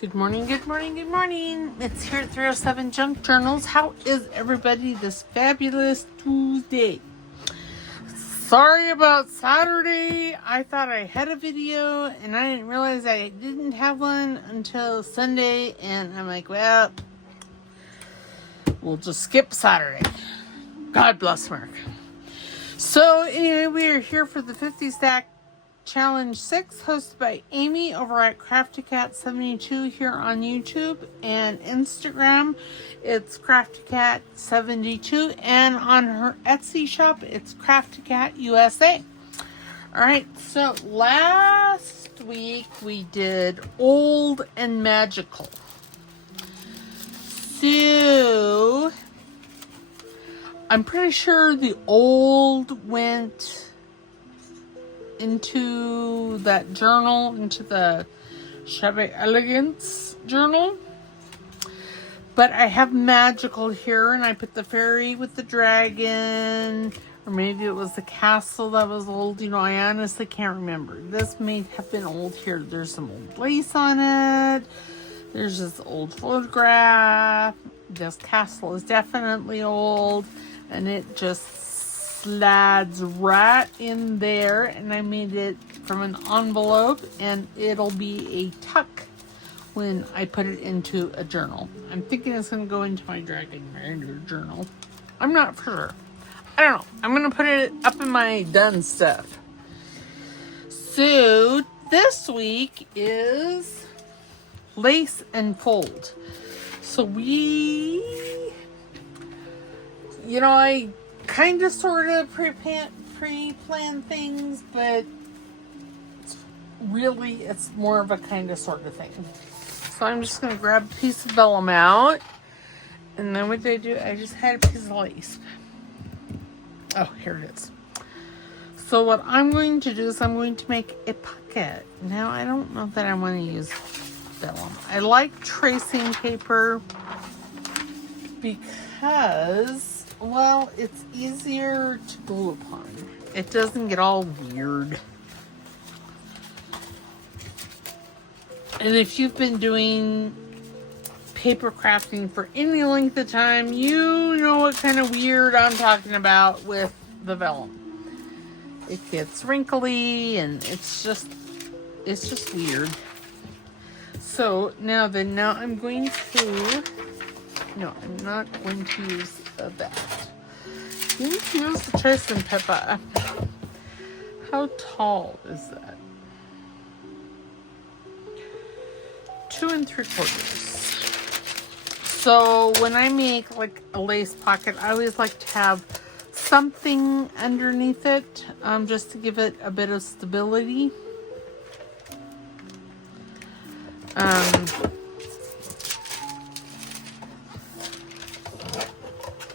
Good morning, good morning, good morning. It's here at 307 Junk Journals. How is everybody this fabulous Tuesday? Sorry about Saturday. I thought I had a video and I didn't realize I didn't have one until Sunday. And I'm like, well, we'll just skip Saturday. God bless Mark. So anyway, we are here for the 50 Stack Challenge 6, hosted by Amy over at Crafty Cat 72 here on YouTube and Instagram. It's Crafty Cat 72, and on her Etsy shop, it's Crafty Cat USA. All right, so last week we did Old and Magical. So I'm pretty sure the old went into that journal, into the Chevy Elegance journal. But I have magical here, and I put the fairy with the dragon, or maybe it was the castle that was old. You know, I honestly can't remember. This may have been old here. There's some old lace on it. There's this old photograph. This castle is definitely old, and it just slides right in there, and I made it from an envelope, and it'll be a tuck when I put it into a journal. I'm thinking it's going to go into my Dragon Rider journal. I'm not for sure. I don't know. I'm going to put it up in my done stuff. So this week is Lace and Fold. So I kind of sort of pre-plan things, but really it's more of a kind of sort of thing. So I'm just going to grab a piece of vellum out, and then what did I do? I just had a piece of lace. Oh, here it is. So what I'm going to do is I'm going to make a pocket. Now I don't know that I want to use vellum. I like tracing paper because, well, it's easier to glue upon. It doesn't get all weird. And if you've been doing paper crafting for any length of time, you know what kind of weird I'm talking about with the vellum. It gets wrinkly and it's just weird. So now I'm going to, no, I'm not going to use that. I'm going to use the tracing paper. How tall is that? 2 3/4. So when I make like a lace pocket, I always like to have something underneath it, just to give it a bit of stability.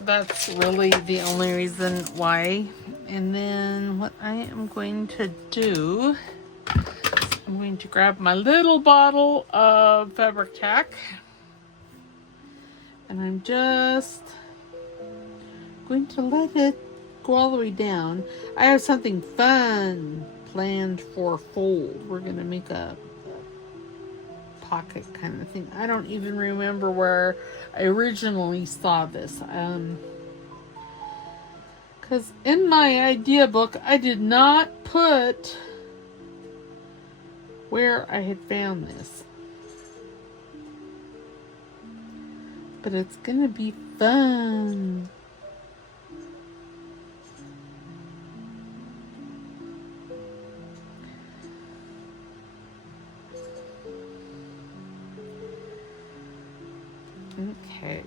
That's really the only reason why. And then what I am going to do, I'm going to grab my little bottle of fabric tack, and I'm just going to let it go all the way down. I have something fun planned for fold. We're going to make a pocket kind of thing. I don't even remember where I originally saw this. Because in my idea book, I did not put where I had found this. But it's gonna be fun. Okay.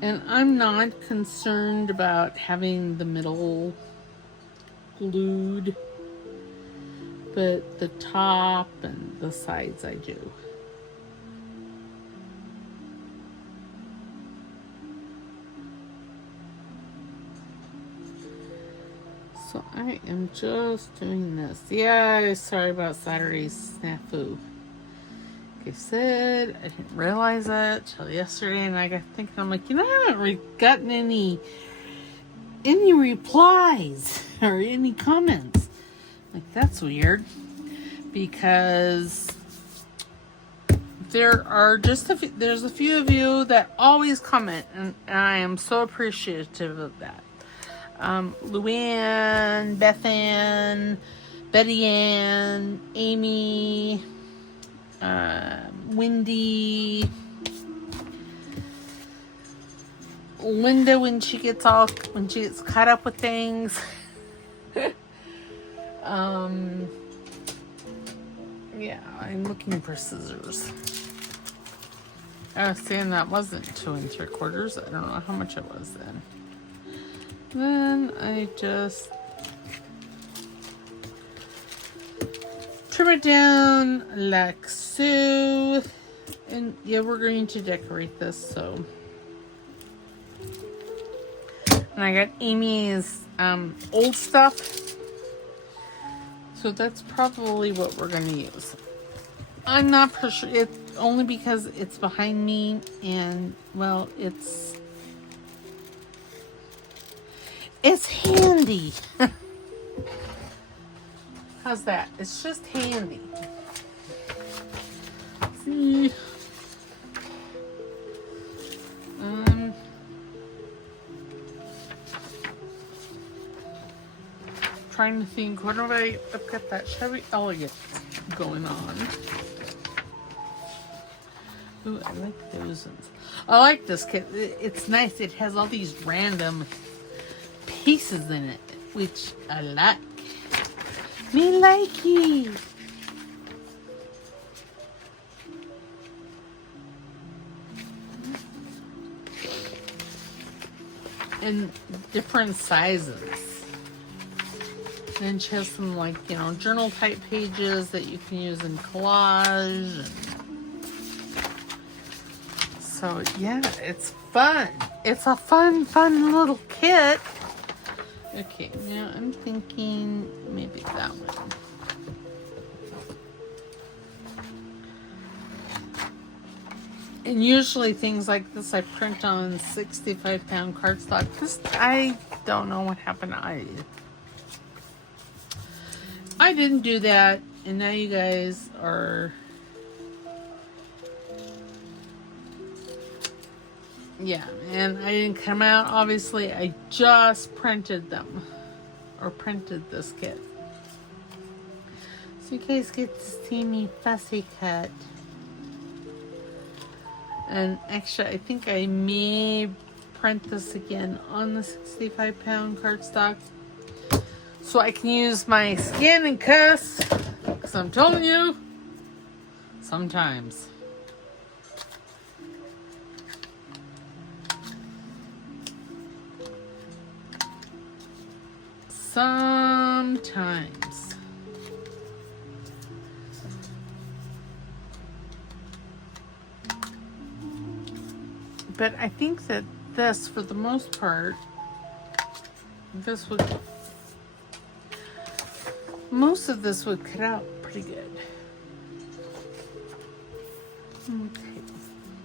And I'm not concerned about having the middle glued, but the top and the sides I do. So I am just doing this. Yeah, sorry about Saturday's snafu. Like I said, I didn't realize it till yesterday, and I got thinking, I'm like, I haven't gotten any replies or any comments. Like, that's weird, because there are just there's a few of you that always comment, and I am so appreciative of that. Luann, Bethann, Betty Ann, Amy, Wendy, Linda when she gets caught up with things. Yeah, I'm looking for scissors. I was saying that wasn't 2 3/4. I don't know how much it was then. Then I just trim it down like so. And yeah, we're going to decorate this, so. And I got Amy's old stuff. So that's probably what we're going to use. I'm not for sure. It's only because it's behind me and, well, it's handy. How's that? It's just handy. See? Trying to think, what have I've got that Chevy Elegant going on. Ooh, I like those ones. I like this kit. It's nice. It has all these random pieces in it, which I like. Me likey. In different sizes. Then she has some, like, you know, journal type pages that you can use in collage. And so, yeah, it's fun. It's a fun little kit. Okay, now I'm thinking maybe that one. And usually things like this I print on 65-pound cardstock. This, I don't know what happened. I didn't do that, and now you guys are, yeah, and I didn't come out, obviously. I just printed them, or printed this kit. So you guys get to see me fussy cut. And actually, I think I may print this again on the 65-pound cardstock. So I can use my scan and cuss, because I'm telling you, sometimes. Sometimes. But I think that this, for the most part, this would... most of this would cut out pretty good. Okay.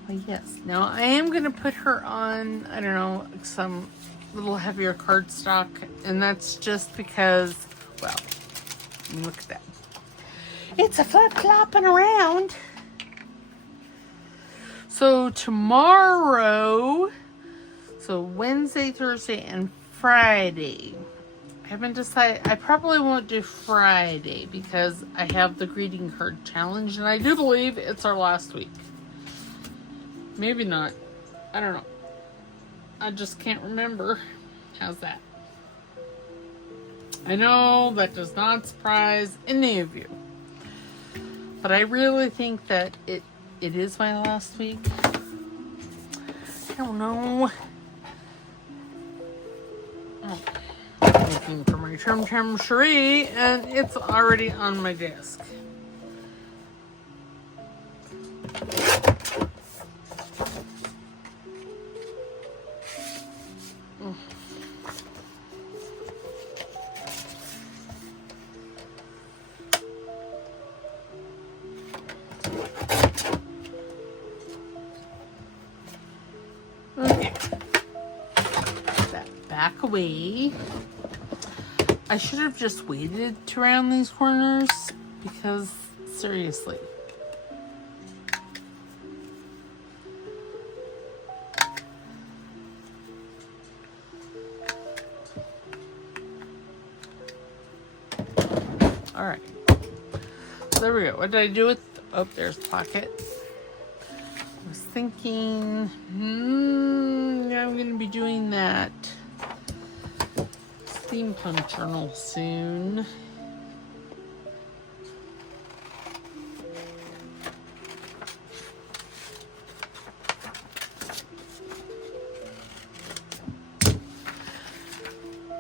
Well, yes. Now I am going to put her on, I don't know, some little heavier cardstock. And that's just because, well, I mean, look at that. It's a flip-flopping around. So tomorrow, so Wednesday, Thursday, and Friday. I haven't decided. I probably won't do Friday because I have the greeting card challenge, and I do believe it's our last week. Maybe not. I don't know. I just can't remember. How's that? I know that does not surprise any of you, but I really think that it is my last week. I don't know. Oh. Looking for my Trim Trim Cherie, and it's already on my desk. Okay. Put that back away. I should have just waited to round these corners because seriously. All right. There we go. What did I do with? Oh, there's the pocket. I was thinking, yeah, I'm going to be doing that steampunk journal soon.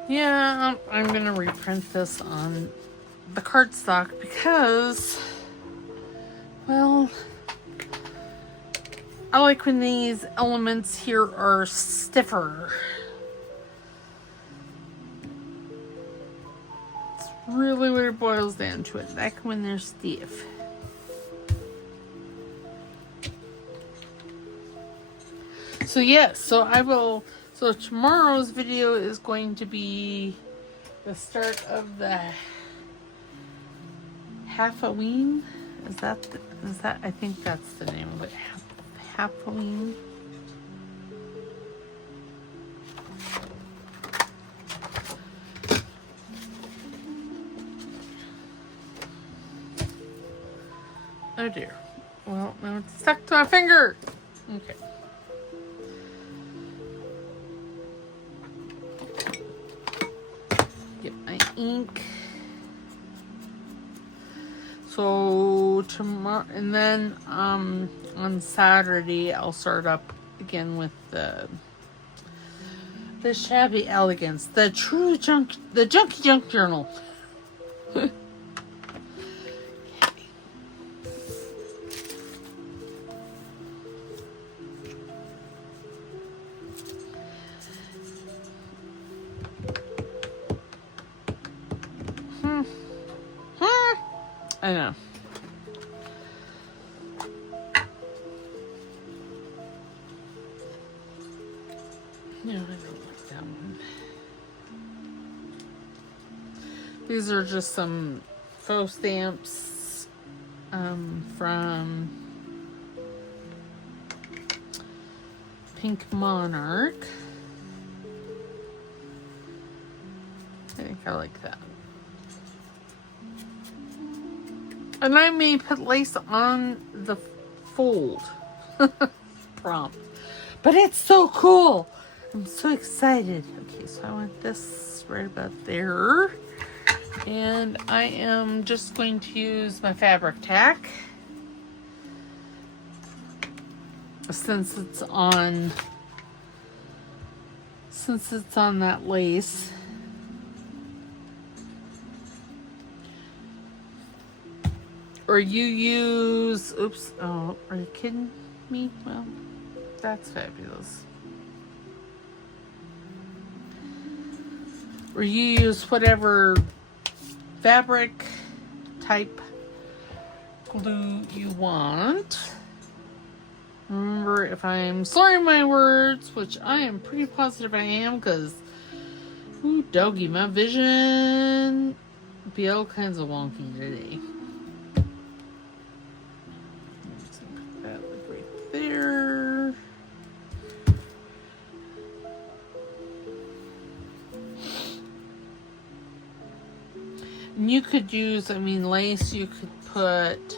Yeah, I'm going to reprint this on the cardstock because, well, I like when these elements here are stiffer. It's really what it boils down to it. Like when they're stiff. So yes, so I will. So tomorrow's video is going to be the start of the Halloween. Is that I think that's the name of it. Halloween. Oh dear. Well, now it's stuck to my finger. Okay. Get my ink. So tomorrow, and then on Saturday I'll start up again with the Shabby Elegance, the Junky Junk Journal. I know. No, I don't like that one. These are just some faux stamps from Pink Monarch. I think I like that. And I may put lace on the fold prompt. But it's so cool. I'm so excited. Okay, so I want this right about there. And I am just going to use my fabric tack. Since it's on that lace. Or you use, oops, oh, are you kidding me? Well, that's fabulous. Or you use whatever fabric type glue you want. Remember, if I'm slurring my words, which I am pretty positive I am, because, ooh, doggy, my vision be all kinds of wonky today. There. And you could use, I mean, lace, you could put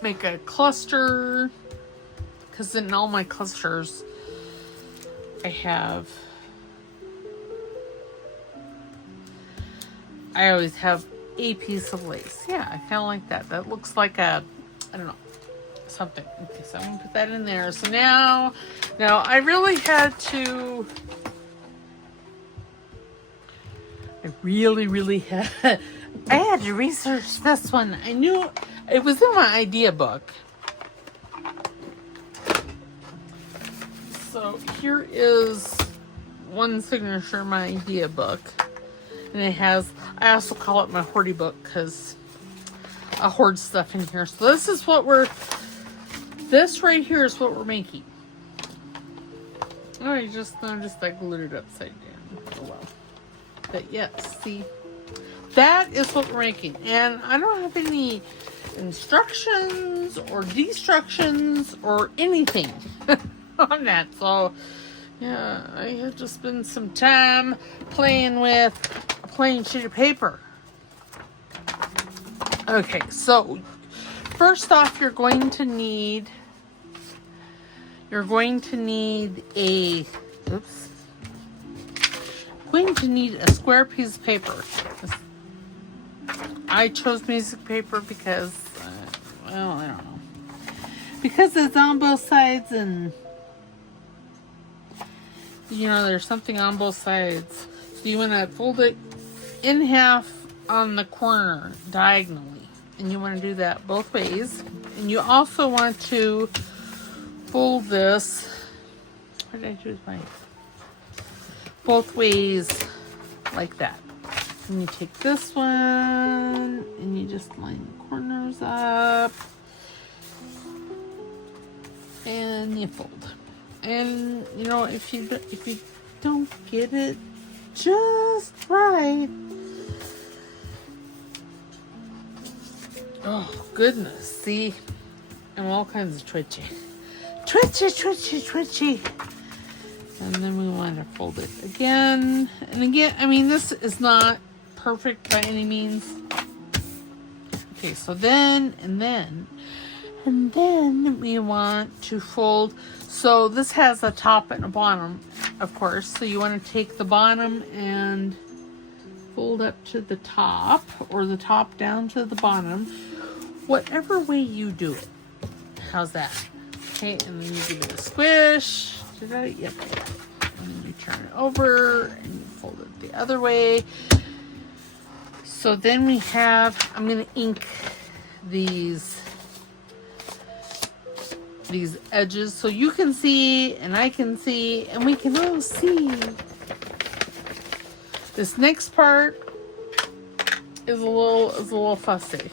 make a cluster, because in all my clusters I always have a piece of lace. Yeah, I kind of like that. That looks like a, I don't know, something. Okay, so I'm going to put that in there. So now I really had to, I really had, I had to research this one. I knew it was in my idea book. So here is one signature in my idea book. And it has, I also call it my hoardy book because I hoard stuff in here. So this is what we're This right here is what we're making. Oh, I glued it upside down. Oh well. But yes, see, that is what we're making. And I don't have any instructions or destructions or anything on that. So, yeah, I have just spent some time playing with a plain sheet of paper. Okay, so first off, you're going to need a square piece of paper. I chose music paper because, well, I don't know. Because it's on both sides and, you know, there's something on both sides. So you want to fold it in half on the corner diagonally. And you want to do that both ways. And you also want to fold this, what did I do with mine? Both ways like that. And you take this one and you just line the corners up and you fold. And you know, if you don't get it just right, oh goodness, see, I'm all kinds of twitchy. And then we want to fold it again and again. I mean, this is not perfect by any means. Okay, so then we want to fold. So this has a top and a bottom, of course. So you want to take the bottom and fold up to the top, or the top down to the bottom, whatever way you do it. How's that? Okay, and then you give it a squish. Did I? Yep. And then you turn it over and you fold it the other way. So then we have, I'm going to ink these edges so you can see and I can see and we can all see. This next part is a little fussy.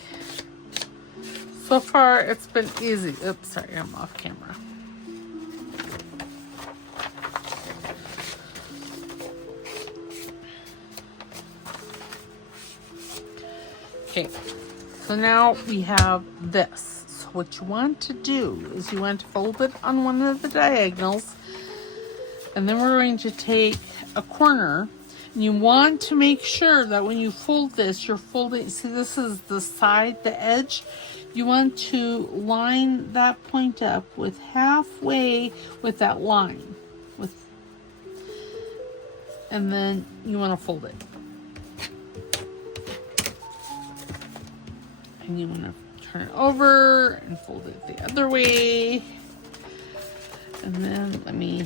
So far it's been easy. Oops, sorry, I'm off camera. Okay, so now we have this. So what you want to do is you want to fold it on one of the diagonals, and then we're going to take a corner, and you want to make sure that when you fold this, you're folding, see this is the side, the edge, you want to line that point up with halfway with that line, and then you want to fold it. And you want to turn it over and fold it the other way. And then let me...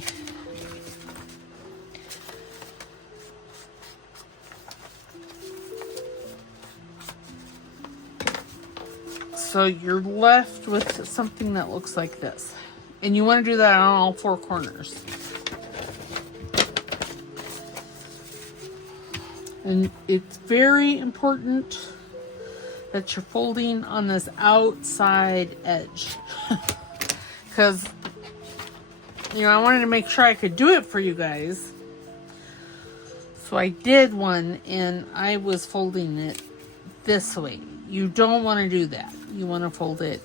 So you're left with something that looks like this. And you want to do that on all four corners. And it's very important that you're folding on this outside edge. Because, you know, I wanted to make sure I could do it for you guys. So I did one and I was folding it this way. You don't want to do that. You want to fold it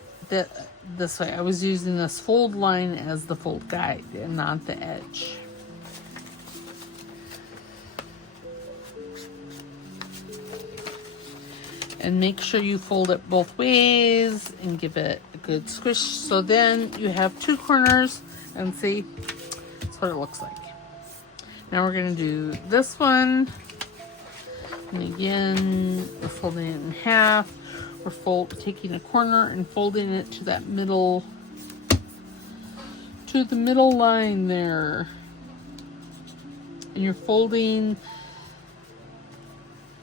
this way. I was using this fold line as the fold guide and not the edge. And make sure you fold it both ways and give it a good squish. So then you have two corners, and see, that's what it looks like. Now we're going to do this one. And again, we're folding it in half. We're taking a corner and folding it to that middle, to the middle line there. And you're folding,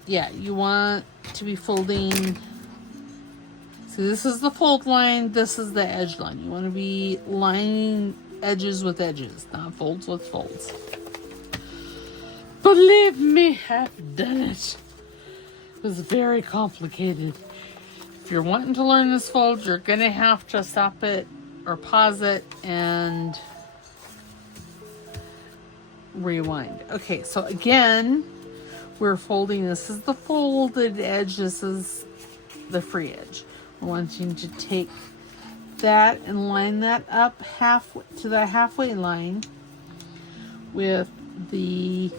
yeah, you want to be folding, see this is the fold line, this is the edge line. You want to be lining edges with edges, not folds with folds. Believe me, I've done it. It was very complicated. If you're wanting to learn this fold, you're gonna have to stop it or pause it and rewind. Okay, so again, we're folding. This is the folded edge. This is the free edge. We're wanting to take that and line that up halfway to the halfway line with the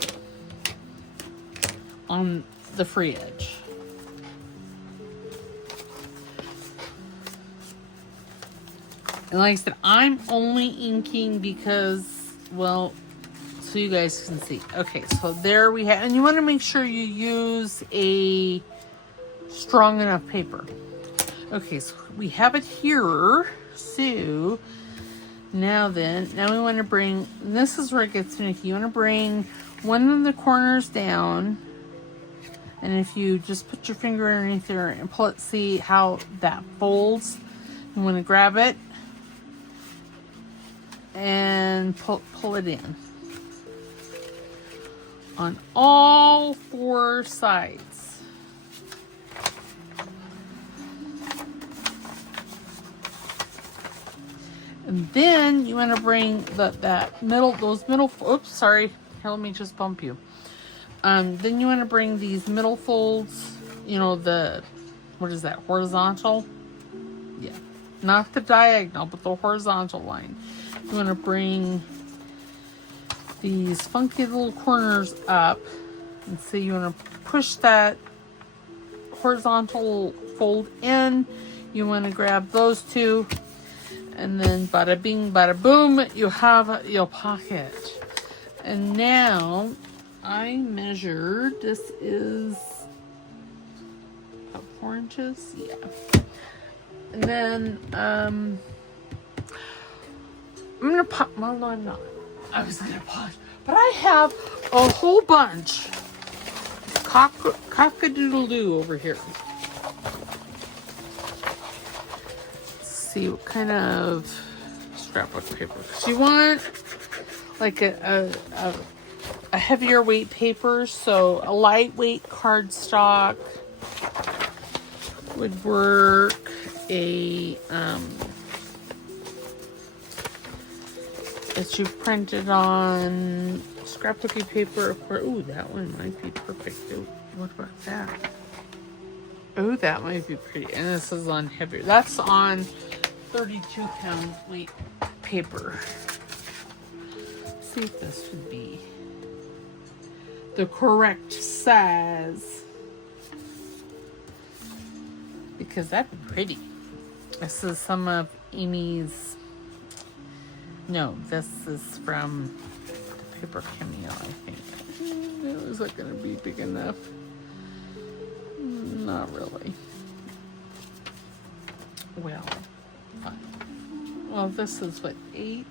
on the free edge. And like I said, I'm only inking because, well, so you guys can see. Okay, so there we have, and you want to make sure you use a strong enough paper. Okay, so we have it here. So now we want to bring, this is where it gets finicky. You want to bring one of the corners down, and if you just put your finger underneath there and pull it, see how that folds. You want to grab it and pull it in on all four sides. And then you want to bring those middle, oops, sorry, here, let me just bump you. Then you want to bring these middle folds, you know, what is that, horizontal? Yeah, not the diagonal, but the horizontal line. You want to bring these funky little corners up, and so you want to push that horizontal fold in. You want to grab those two, and then bada bing, bada boom, you have your pocket. And now I measured, this is about 4 inches, yeah. And then I'm gonna pop. Well, no, I'm not. I was gonna pause, but I have a whole bunch cock-a-doodle-doo over here. Let's see what kind of scrapbook paper. So you want like a heavier weight paper, so a lightweight cardstock would work. That you printed on scrapbooky paper. Ooh, that one might be perfect. Ooh, what about that? Oh, that might be pretty. And this is on heavier. That's on 32-pound weight paper. Let's see if this would be the correct size, because that'd be pretty. This is some of Amy's. No, this is from the paper Camelia, I think. Is that going to be big enough? Not really. Well, fine. Well, this is what, 8?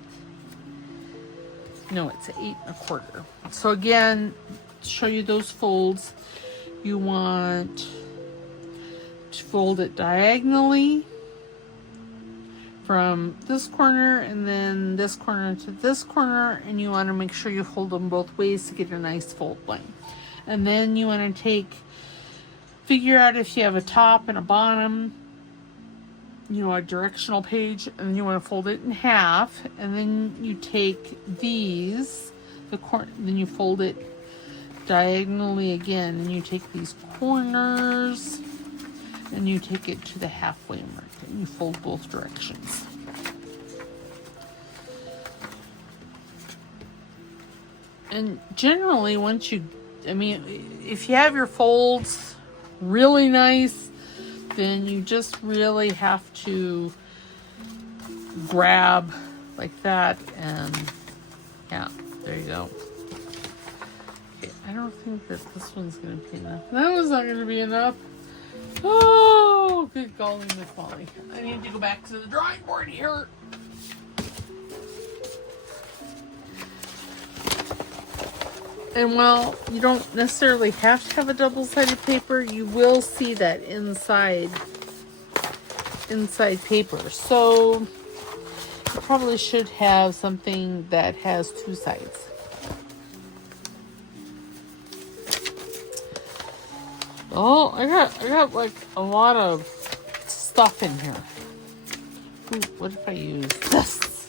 No, it's 8 1/4. So again, to show you those folds, you want to fold it diagonally from this corner and then this corner to this corner, and you want to make sure you hold them both ways to get a nice fold line. And then you want to figure out if you have a top and a bottom, you know, a directional page, and you want to fold it in half, and then you take these, then you fold it diagonally again, and you take these corners and you take it to the halfway mark, and you fold both directions. And generally, if you have your folds really nice, then you just really have to grab like that, and yeah, there you go. Okay, I don't think that this one's going to be enough. That one's not going to be enough. Oh, good golly McFolly. I need to go back to the drawing board here. And while you don't necessarily have to have a double-sided paper, you will see that inside paper. So you probably should have something that has 2 sides. Oh, I got like a lot of stuff in here. Ooh, what if I use this?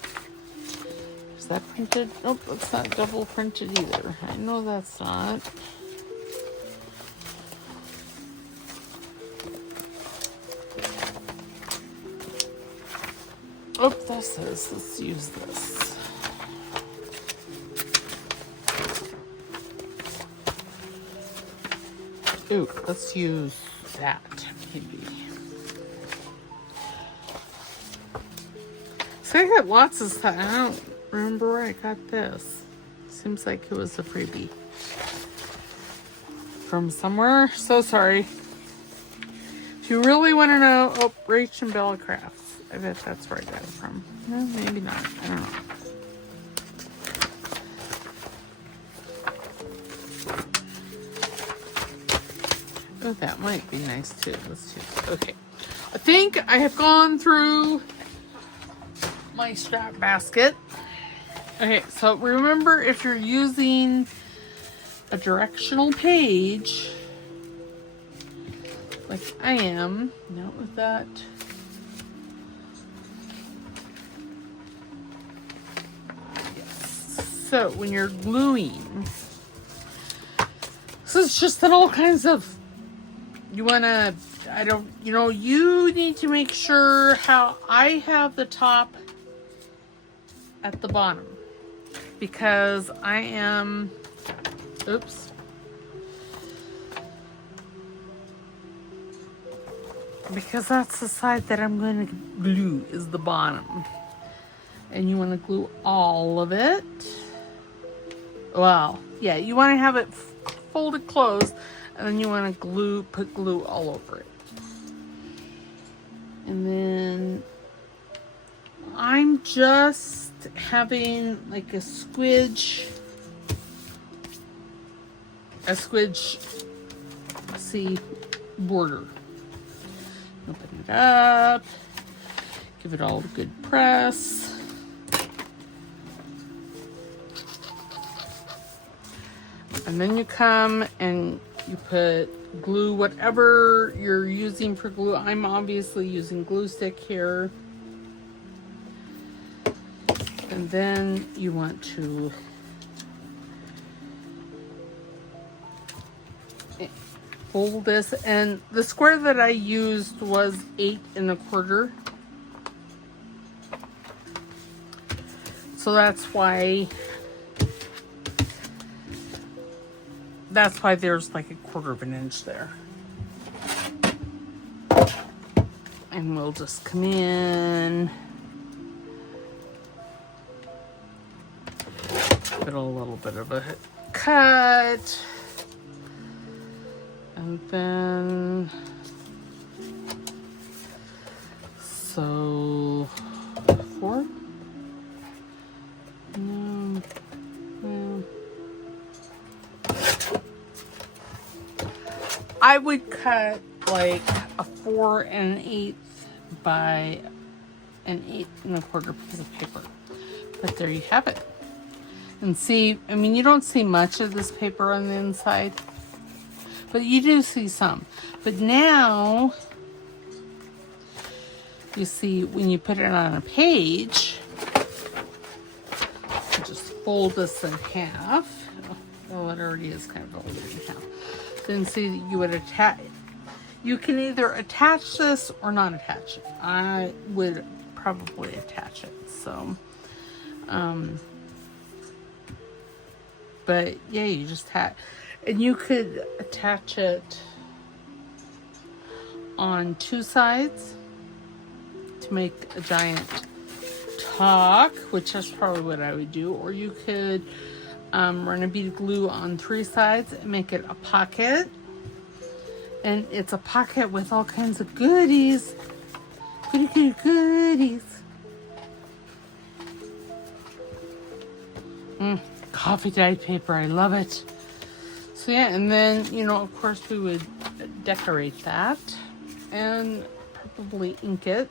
Is that printed? Nope, it's not double printed either. I know that's not. Oh, this is. Let's use this. Ooh, let's use that, maybe. So I got lots of stuff. I don't remember where I got this. Seems like it was a freebie from somewhere. So sorry. If you really want to know, oh, Rach and Bella Crafts. I bet that's where I got it from. No, maybe not. I don't know. Oh, that might be nice too. Let's do it. Okay. I think I have gone through my scrap basket. Okay, so remember, if you're using a directional page, like I am, not with that. Yes. So when you're gluing, this is just in all kinds of, you want to, you need to make sure how I have the top at the bottom, because I am, oops, because that's the side that I'm going to glue, is the bottom, and you want to glue all of it. Well, yeah, you want to have it folded closed, and then you want to put glue all over it. And then I'm just having like a squidge, see, border. Open it up, give it all a good press. And then you come and you put glue, whatever you're using for glue. I'm obviously using glue stick here. And then you want to fold this. And the square that I used was 8 1/4. So that's why there's like 1/4 of an inch there. And we'll just come in, put a little bit of a cut, and then, so 4. I would cut like a 4 1/8 by an 8 1/4 piece of paper. But there you have it. And see, I mean, you don't see much of this paper on the inside, but you do see some. But now, you see, when you put it on a page, you just fold this in half. Oh, it already is kind of folded in half. Then see, you would attach, you can either attach this or not attach it. I would probably attach it. So, but yeah, you just and you could attach it on 2 sides to make a giant tuck, which is probably what I would do. Or you could run a bead of glue on 3 sides and make it a pocket. And it's a pocket with all kinds of goodies. Goodies. Coffee dyed paper, I love it. So yeah, and then, of course we would decorate that and probably ink it.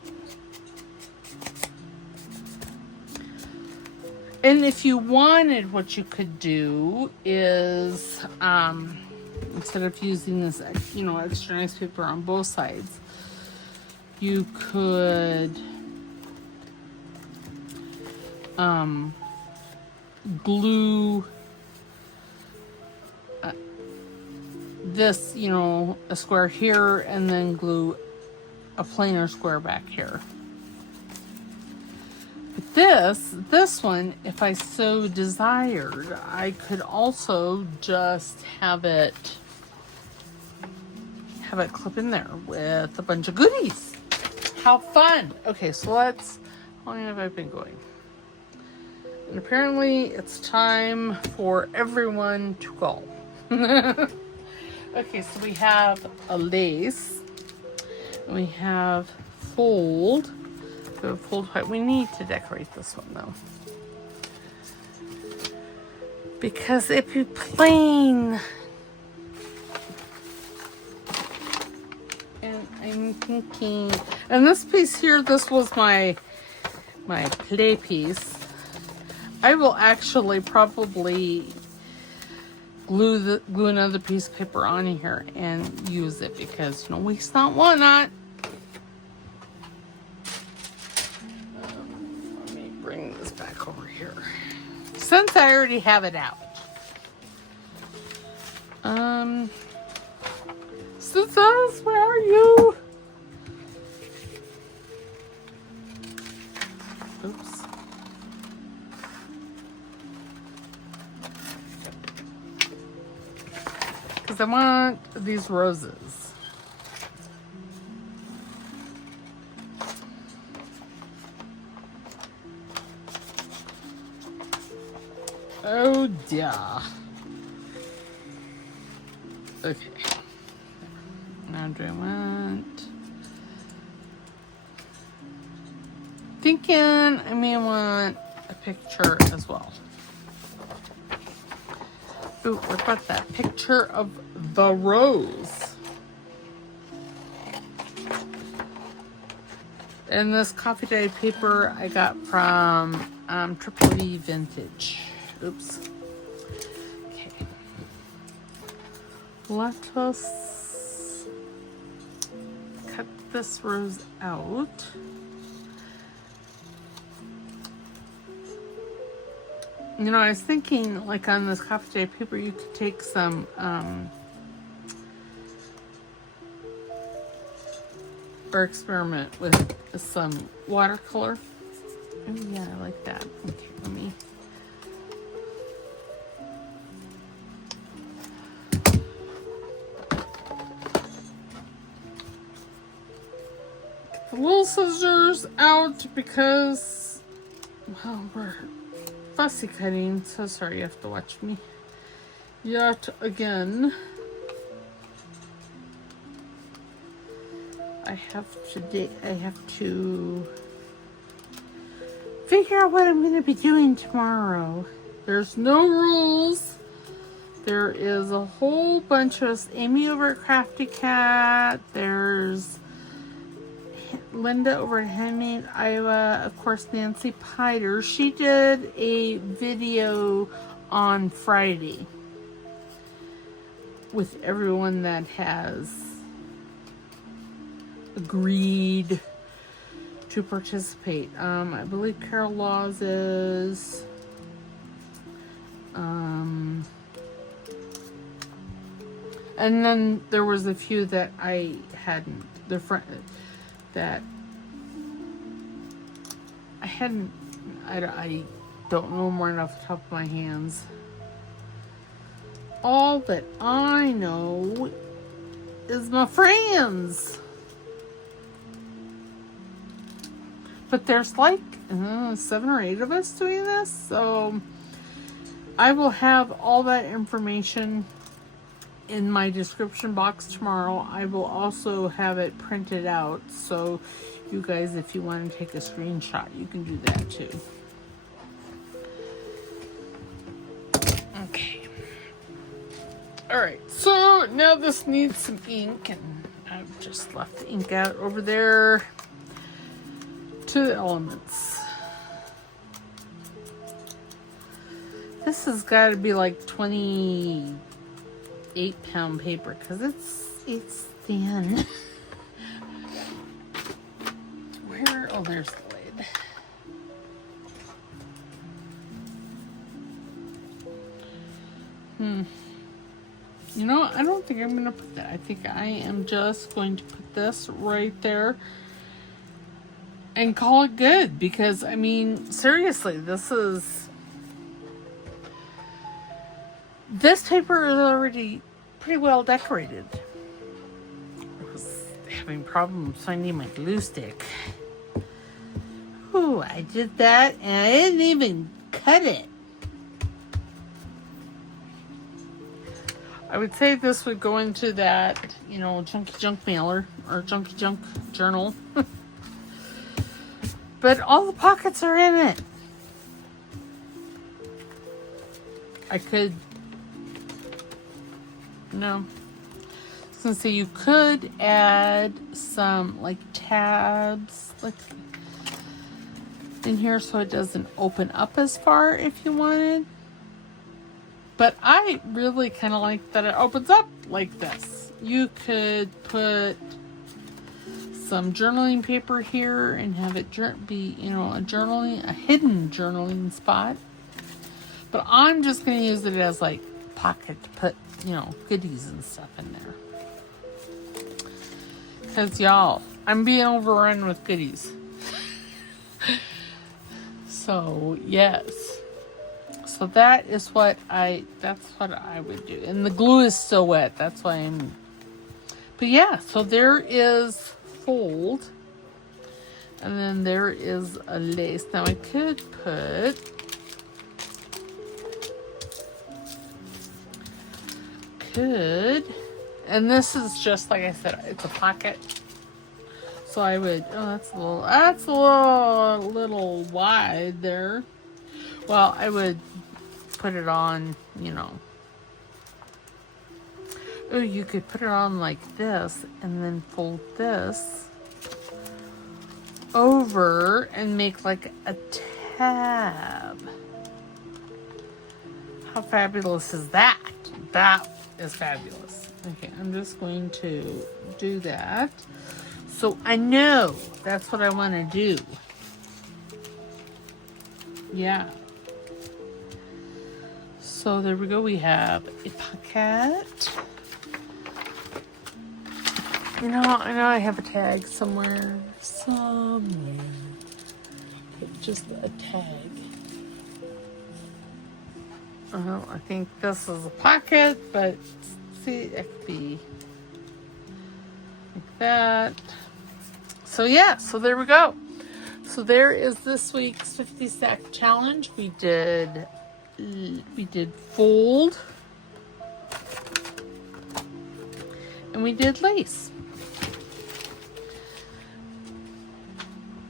And if you wanted, what you could do is, instead of using this, extra nice paper on both sides, you could glue this, you know, a square here, and then glue a plainer square back here. But this one, if I so desired, I could also just have it clip in there with a bunch of goodies. How fun! Okay, so let's. How long have I been going? And apparently, it's time for everyone to go. Okay, so we have a lace. We have fold. We have fold white. We need to decorate this one though, because it'd be plain. And I'm thinking, and this piece here, this was my play piece. I will actually probably glue another piece of paper on here and use it, because, you know, waste not, want not. Let me bring this back over here, since I already have it out. Success, where are you? Oops. Because I want these roses. Oh dear. Okay. Now do I want... Thinking I may want a picture as well. Ooh, what about that picture of the rose? And this coffee dyed paper I got from Triple V Vintage. Oops. Okay. Let us cut this rose out. You know, I was thinking, like, on this coffee dyed paper, you could take some or experiment with some watercolor. Oh yeah, I like that. Okay, let me. Get the little scissors out because, well, we're fussy cutting, so sorry you have to watch me yet again. I have to figure out what I'm going to be doing tomorrow. There's no rules. There is a whole bunch of us. Amy over at Crafty Cat. There's Linda over at Handmade Iowa, of course, Nancy Piter. She did a video on Friday with everyone that has agreed to participate. I believe Carol Laws is. And then there was a few that I hadn't. The friend that I hadn't. I don't know more than off the top of my hands. All that I know is my friends. But there's like 7 or 8 of us doing this, so I will have all that information in my description box tomorrow. I will also have it printed out, so you guys, if you want to take a screenshot, you can do that too. Okay. Alright, so now this needs some ink, and I've just left the ink out over there to the elements. This has got to be like 28-pound paper because it's thin. Where? Oh, there's the lid. You know, I don't think I'm going to put that. I think I am just going to put this right there and call it good. Because, I mean, seriously, this paper is already pretty well decorated. I was having problems finding my glue stick. Ooh, I did that and I didn't even cut it. I would say this would go into that, you know, junky junk mailer or junky junk journal. But all the pockets are in it. I could, no. I was going to say you could add some like tabs like in here so it doesn't open up as far if you wanted. But I really kind of like that it opens up like this. You could put some journaling paper here and have it be, you know, a hidden journaling spot. But I'm just going to use it as like pocket to put, you know, goodies and stuff in there. Because y'all, I'm being overrun with goodies. So, yes. So that's what I would do. And the glue is still wet. That's why but yeah, so there is fold. And then there is a lace. Now I could and this is just like I said, it's a pocket. So I would, that's a little wide there. Well, I would put it on, you know. Oh, you could put it on like this and then fold this over and make like a tab. How fabulous is that? That is fabulous. Okay, I'm just going to do that. So I know that's what I want to do. Yeah. So there we go. We have a pocket. You know, I know I have a tag somewhere. Okay, just a tag. I think this is a pocket, but see, it could be like that. So yeah, so there we go. So there is this week's 50 stack challenge. We did fold and we did lace.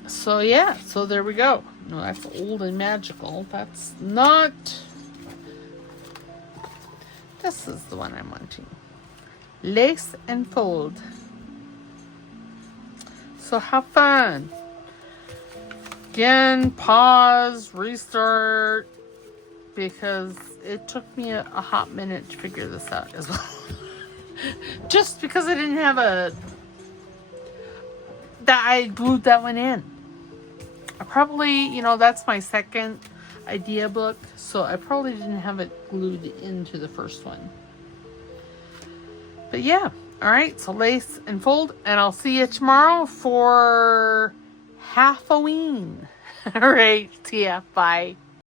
So yeah, so there we go. No, that's old and magical. That's not, this is the one I'm wanting. Lace and fold. So have fun. Again, pause, restart, because it took me a hot minute to figure this out as well. Just because I didn't have I glued that one in. I probably, you know, that's my second idea book, so I probably didn't have it glued into the first one. But yeah, all right, so lace and fold, and I'll see you tomorrow for Halloween. All right, see ya, bye.